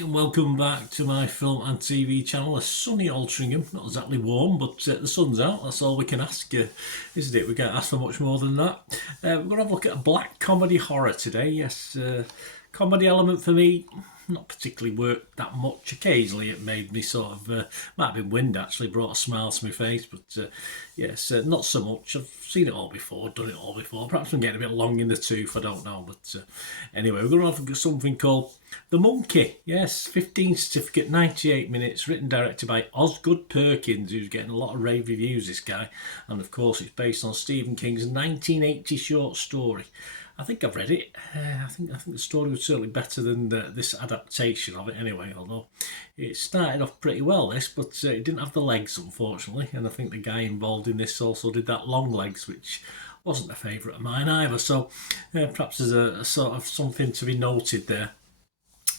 And welcome back to my film and TV channel. A sunny Altrincham, not exactly warm, but the sun's out. That's all we can ask, isn't it? We can't ask for much more than that. We're going to have a look at a black comedy horror today. Yes, comedy element for me, not particularly worked that much. Occasionally it made me sort of, might have been wind actually, brought a smile to my face, but yes, not so much. I've seen it all before, done it all before. Perhaps I'm getting a bit long in the tooth, I don't know. But anyway, we're going to have something called The Monkey. Yes, 15 certificate, 98 minutes, written directed by Osgood Perkins, who's getting a lot of rave reviews, this guy. And of course it's based on Stephen King's 1980 short story. I think I've read it. I think the story was certainly better than this adaptation of it anyway, although it started off pretty well, this, but it didn't have the legs, unfortunately, and I think the guy involved in this also did that long legs, which wasn't a favourite of mine either, so perhaps there's a sort of something to be noted there.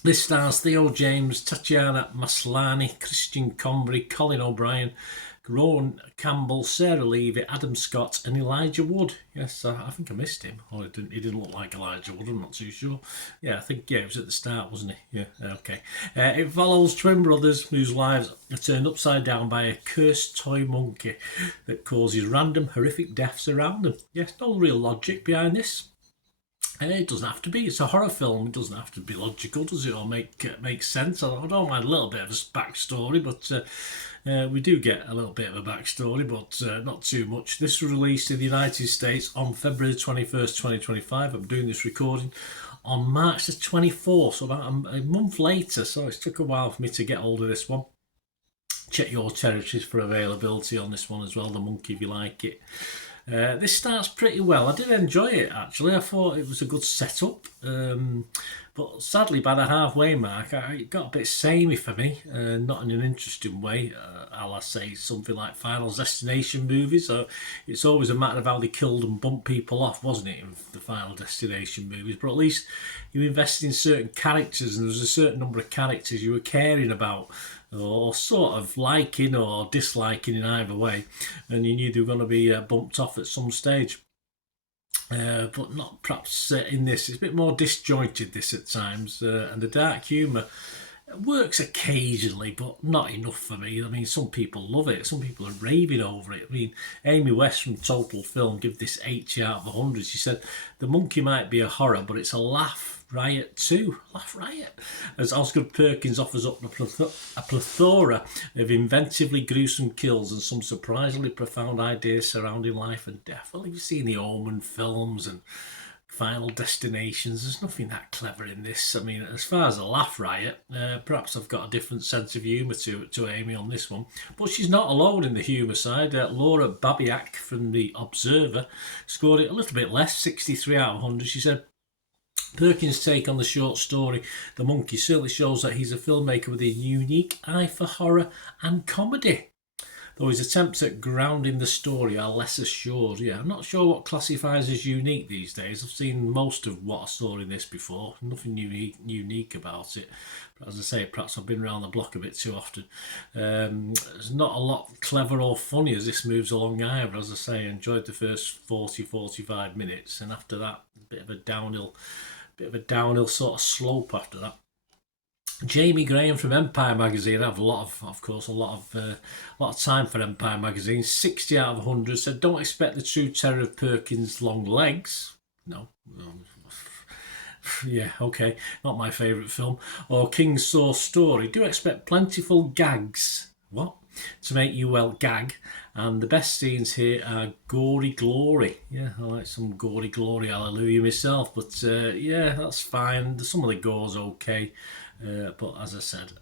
This stars Theo James, Tatiana Maslany, Christian Combry, Colin O'Brien, Rowan Campbell, Sarah Levy, Adam Scott and Elijah Wood. Yes, I think I missed him. Oh, he didn't look like Elijah Wood, I'm not too sure. Yeah, I think, yeah, it was at the start, wasn't he? Yeah, okay. It follows twin brothers whose lives are turned upside down by a cursed toy monkey that causes random, horrific deaths around them. Yes, no real logic behind this. It doesn't have to be. It's a horror film. It doesn't have to be logical, does it, or make sense? I don't mind a little bit of a backstory, but we do get a little bit of a backstory, but not too much. This was released in the United States on February 21st, 2025. I'm doing this recording on March the 24th, so about a month later. So it took a while for me to get hold of this one. Check your territories for availability on this one as well, The Monkey, if you like it. This starts pretty well. I did enjoy it, actually. I thought it was a good setup. But sadly, by the halfway mark, it got a bit samey for me. Not in an interesting way. I'll say something like Final Destination movies. So it's always a matter of how they killed and bumped people off, wasn't it, in the Final Destination movies? But at least you invested in certain characters, and there was a certain number of characters you were caring about, or sort of liking or disliking in either way, and you knew they were going to be bumped off at some stage. But not perhaps in this. It's a bit more disjointed, this, at times, and the dark humour works occasionally, but not enough for me. I mean, some people love it. Some people are raving over it. I mean, Amy West from Total Film gave this 80 out of 100. She said, "The Monkey might be a horror, but it's a laugh riot too." Laugh riot. As Osgood Perkins offers up a plethora of inventively gruesome kills and some surprisingly profound ideas surrounding life and death. Well, you've seen the Omen films and Final Destinations. There's nothing that clever in this. I mean, as far as a laugh riot, perhaps I've got a different sense of humour to Amy on this one. But she's not alone in the humour side. Laura Babiak from The Observer scored it a little bit less, 63 out of 100. She said, "Perkins' take on the short story The Monkey certainly shows that he's a filmmaker with a unique eye for horror and comedy, though his attempts at grounding the story are less assured." Yeah, I'm not sure what classifies as unique these days. I've seen most of what I saw in this before. Nothing unique about it. But as I say, perhaps I've been around the block a bit too often. There's not a lot clever or funny as this moves along either. As I say, I enjoyed the first 40-45 minutes, and after that, a bit of a downhill sort of slope after that. Jamie Graham from Empire magazine, I have a lot of time for Empire magazine. 60 out of 100 said, "Don't expect the true terror of Perkins' long legs." No. Yeah, okay, not my favourite film. Or King's Source Story. Do expect plentiful gags. What? To make you, well, gag. And the best scenes here are gory glory. Yeah, I like some gory glory, hallelujah, myself. But yeah, that's fine. Some of the gore's okay. But as I said,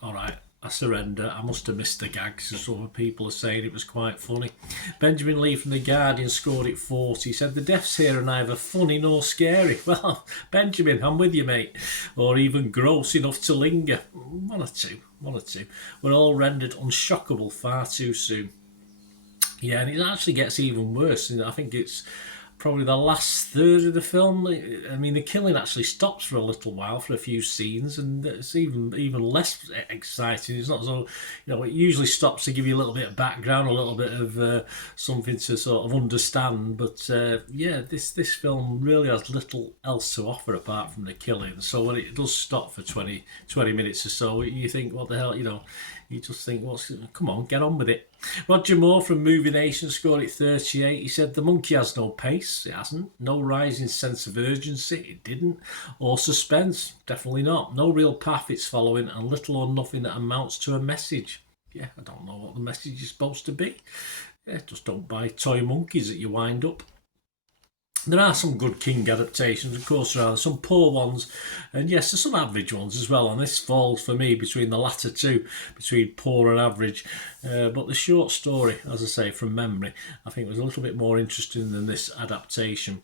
all right, I surrender. I must have missed the gags. Some people are saying it was quite funny. Benjamin Lee from The Guardian scored it 40. He said, "The deaths here are neither funny nor scary." Well, Benjamin, I'm with you, mate. Or even gross enough to linger. One or two. Were all rendered unshockable far too soon. Yeah, and it actually gets even worse. I think it's probably the last third of the film. I mean, the killing actually stops for a little while for a few scenes, and it's even less exciting. It's not so, it usually stops to give you a little bit of background, a little bit of something to sort of understand. But yeah, this film really has little else to offer apart from the killing. So when it does stop for 20 minutes or so, you think, what the hell, you just think, come on, get on with it. Roger Moore from Movie Nation scored it 38. He said, the monkey has no pace. It hasn't. No rising sense of urgency. It didn't. Or suspense. Definitely not. No real path it's following, and little or nothing that amounts to a message. Yeah, I don't know what the message is supposed to be. Yeah, just don't buy toy monkeys that you wind up. There are some good King adaptations, of course there are some poor ones, and yes, there's some average ones as well, and this falls for me between the latter two, between poor and average. But the short story, as I say, from memory, I think was a little bit more interesting than this adaptation.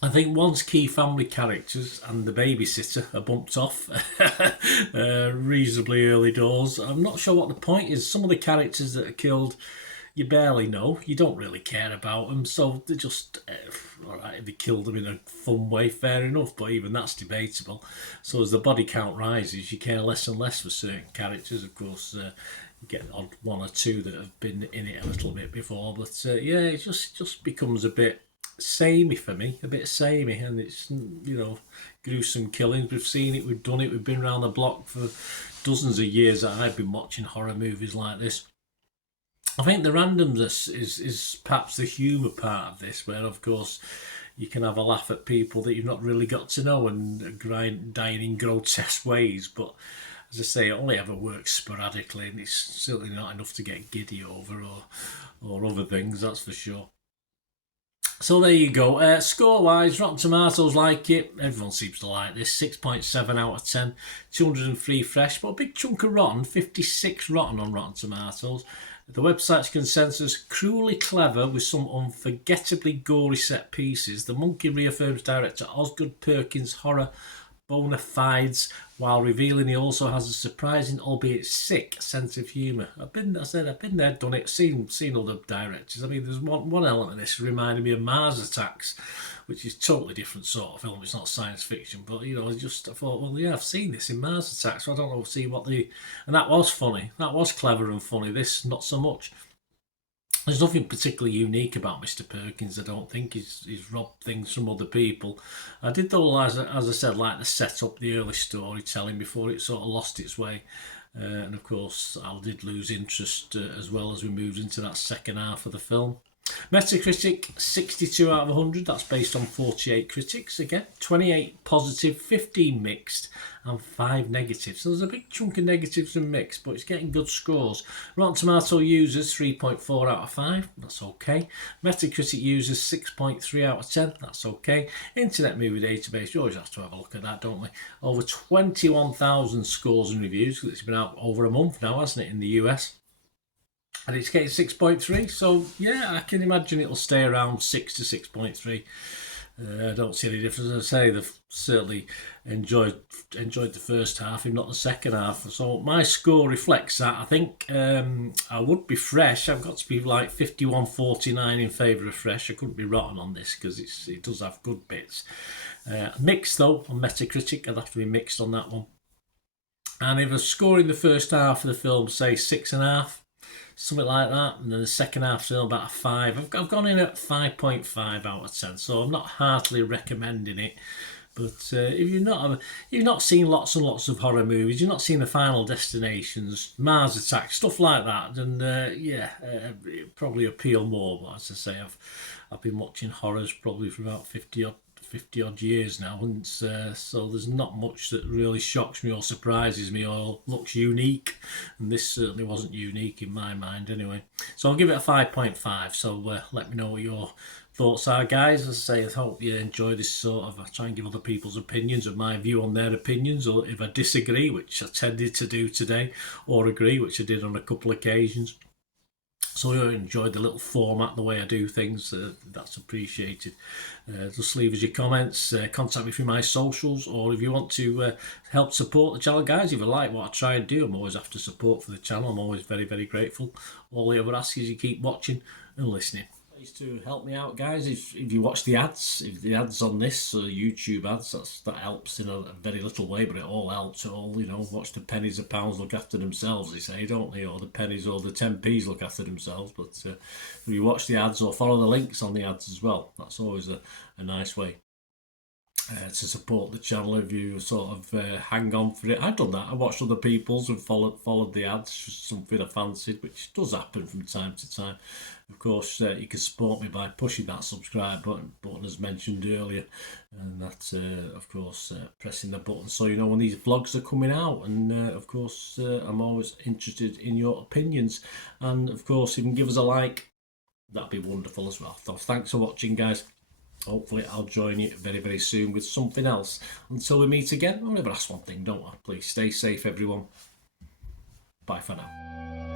I think once key family characters and the babysitter are bumped off reasonably early doors, I'm not sure what the point is. Some of the characters that are killed, you barely know. You don't really care about them, so they're just all right. If they killed them in a fun way, fair enough. But even that's debatable. So as the body count rises, you care less and less for certain characters. Of course, you get on one or two that have been in it a little bit before. But yeah, it just becomes a bit samey for me, a bit samey, and it's gruesome killings. We've seen it, we've done it, we've been around the block for dozens of years that I've been watching horror movies like this. I think the randomness is perhaps the humour part of this, where of course you can have a laugh at people that you've not really got to know and dying in grotesque ways. But as I say, it only ever works sporadically, and it's certainly not enough to get giddy over or other things, that's for sure. So there you go. Score-wise, Rotten Tomatoes like it. Everyone seems to like this. 6.7 out of 10. 203 fresh, but a big chunk of rotten. 56 rotten on Rotten Tomatoes. The website's consensus, cruelly clever with some unforgettably gory set pieces. The Monkey reaffirms director Osgood Perkins' horror bona fides, while revealing he also has a surprising, albeit sick, sense of humour. I've been there, done it, seen other directors. I mean, there's one element of this reminded me of Mars Attacks, which is totally different sort of film. It's not science fiction, but I thought, well, yeah, I've seen this in Mars Attacks, so I don't know, see what and that was funny. That was clever and funny. This, not so much. There's nothing particularly unique about Mr. Perkins, I don't think. He's robbed things from other people. I did, though, as I said, like the setup, the early storytelling before it sort of lost its way. And of course, I did lose interest as well as we moved into that second half of the film. Metacritic 62 out of 100. That's based on 48 critics again. 28 positive, 15 mixed, and 5 negative. So there's a big chunk of negatives and mixed, but it's getting good scores. Rotten Tomato users 3.4 out of 5. That's okay. Metacritic users 6.3 out of 10. That's okay. Internet Movie Database, you always have to have a look at that, don't we? Over 21,000 scores and reviews, because it's been out over a month now, hasn't it, in the US? And it's getting 6.3, so yeah, I can imagine it'll stay around 6 to 6.3. I don't see any difference. As I say, they've certainly enjoyed the first half, if not the second half. So my score reflects that. I think I would be fresh. I've got to be like 51-49 in favour of fresh. I couldn't be rotten on this because it does have good bits. Mixed though on Metacritic, I'd have to be mixed on that one. And if I score in the first half of the film, say 6.5. Something like that, and then the second half still about a 5. I've gone in at 5.5 out of 10, so I'm not heartily recommending it. But if you've not seen lots and lots of horror movies, you've not seen the Final Destinations, Mars Attacks, stuff like that, then it probably appeal more. But as I say, I've been watching horrors probably for about 50 odd years now, and so there's not much that really shocks me or surprises me or looks unique, and this certainly wasn't unique in my mind anyway. So I'll give it a 5.5. So let me know what your thoughts are, guys. As I say, I hope you enjoy this sort of, I try and give other people's opinions of my view on their opinions, or if I disagree, which I tended to do today, or agree, which I did on a couple of occasions. So I enjoyed the little format, the way I do things. That's appreciated. Just leave us your comments. Contact me through my socials, or if you want to help support the channel, guys, if you like what I try and do, I'm always after support for the channel. I'm always very, very grateful. All I ever ask is you keep watching and listening. Please to help me out, guys. If you watch the ads, if the ads on this YouTube ads, that helps in a very little way, but it all helps. It all, you know, watch the pennies and pounds look after themselves, they say, don't they? Or the pennies or the 10p's look after themselves. But if you watch the ads or follow the links on the ads as well, that's always a nice way to support the channel. If you sort of hang on for it, I've done that. I watched other people's and followed the ads, just something I fancied, which does happen from time to time. Of course, you can support me by pushing that subscribe button as mentioned earlier, and that of course pressing the button so you know when these vlogs are coming out. And of course I'm always interested in your opinions, and of course you can give us a like, that'd be wonderful as well. So thanks for watching, guys. Hopefully I'll join you very, very soon with something else. Until we meet again, I'll never ask one thing, don't I? Please stay safe, everyone. Bye for now.